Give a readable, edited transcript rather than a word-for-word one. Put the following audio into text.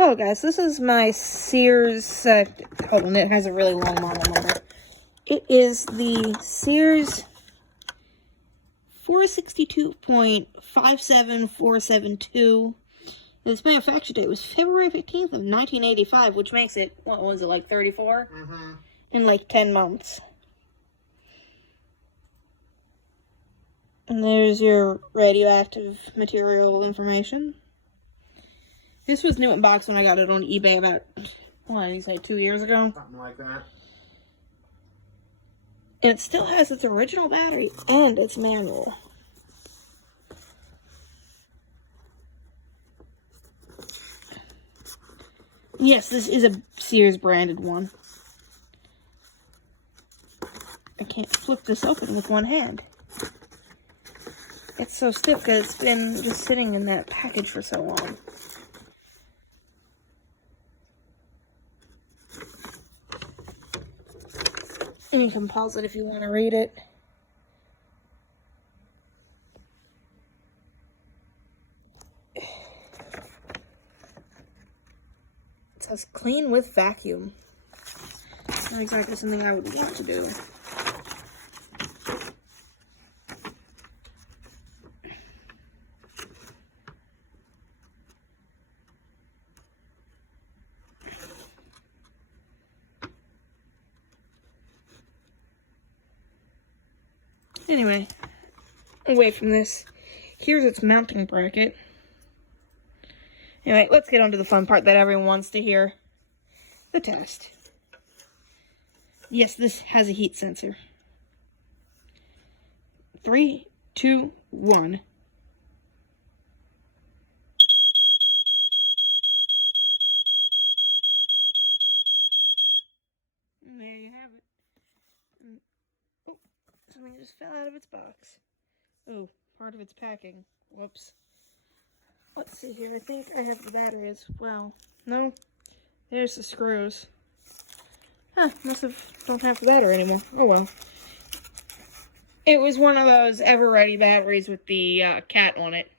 Hello guys, this is my Sears, hold on, it has a really long model number. It is the Sears 462.57472. Its manufacture date was February 15th of 1985, which makes it, what was it, like 34? Mm-hmm. In like 10 months. And there's your radioactive material information. This was new in box when I got it on eBay about, what did you say, 2 years ago? Something like that. And it still has its original battery and its manual. Yes, this is a Sears branded one. I can't flip this open with one hand. It's so stiff because it's been just sitting in that package for so long. And you can pause it if you want to read it. It says clean with vacuum. Not exactly something I would want to do. Anyway, away from this, here's its mounting bracket. Anyway, let's get on to the fun part that everyone wants to hear. The test. Yes, this has a heat sensor. 3, 2, 1. And there you have it. Oh, something just fell out of its box. Oh, part of its packing. Whoops. Let's see here. I think I have the battery as well. No, there's the screws. Huh, don't have the battery anymore. Oh well. It was one of those ever-ready batteries with the cat on it.